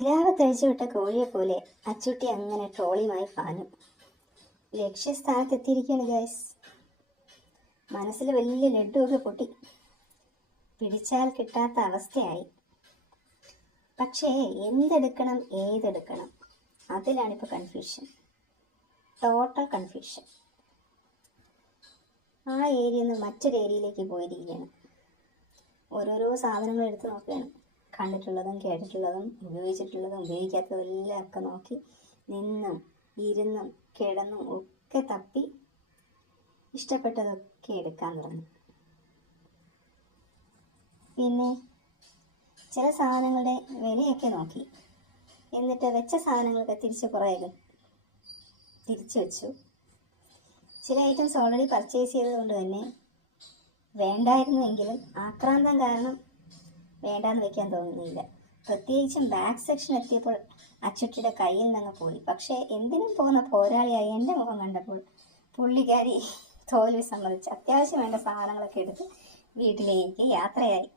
ഇലാവ കഴിച്ചുവിട്ട കോഴിയെ പോലെ അച്ചുട്ടി അങ്ങനെ ട്രോളിയുമായി പാഞ്ഞു. ലക്ഷ്യസ്ഥാനത്തെത്തിയിരിക്കുകയാണ് ഗൈസ്. മനസ്സിൽ വലിയ ലഡ്ഡുവൊക്കെ പൊട്ടി, പിടിച്ചാൽ കിട്ടാത്ത അവസ്ഥയായി. പക്ഷേ എന്തെടുക്കണം ഏതെടുക്കണം അതിലാണിപ്പോൾ കൺഫ്യൂഷൻ, ടോട്ടൽ കൺഫ്യൂഷൻ. ആ ഏരിയയിൽ നിന്ന് മറ്റൊരു ഏരിയയിലേക്ക് പോയിരിക്കുകയാണ്. ഓരോരോ സാധനങ്ങൾ എടുത്ത് നോക്കുകയാണ്. കണ്ടിട്ടുള്ളതും കേട്ടിട്ടുള്ളതും ഉപയോഗിച്ചിട്ടുള്ളതും ഉപയോഗിക്കാത്തതും എല്ലാം ഒക്കെ നോക്കി നിന്നും ഇരുന്നും കിടന്നും ഒക്കെ തപ്പി ഇഷ്ടപ്പെട്ടതൊക്കെ എടുക്കാൻ തുടങ്ങി. പിന്നെ ചില സാധനങ്ങളുടെ വിലയൊക്കെ നോക്കി. എന്നിട്ട് വെച്ച സാധനങ്ങളൊക്കെ തിരിച്ചു വെച്ചു. ചില ഐറ്റംസ് ഓൾറെഡി പർച്ചേസ് ചെയ്തതുകൊണ്ട് തന്നെ വേണ്ടായിരുന്നുവെങ്കിലും ആക്രാന്തം കാരണം വേണ്ടാന്ന് വെക്കാൻ തോന്നുന്നില്ല. പ്രത്യേകിച്ചും ബാക്ക് സെക്ഷൻ എത്തിയപ്പോൾ അച്ചുട്ടിയുടെ കയ്യിൽ നിന്ന് പോയി. പക്ഷേ എന്തിനും പോകുന്ന പോരാളിയായി എൻ്റെ മുഖം കണ്ടപ്പോൾ പുള്ളിക്കാരി തോൽവി സമ്മതിച്ച് അത്യാവശ്യം വേണ്ട സാധനങ്ങളൊക്കെ എടുത്ത് വീട്ടിലേക്ക് യാത്രയായി.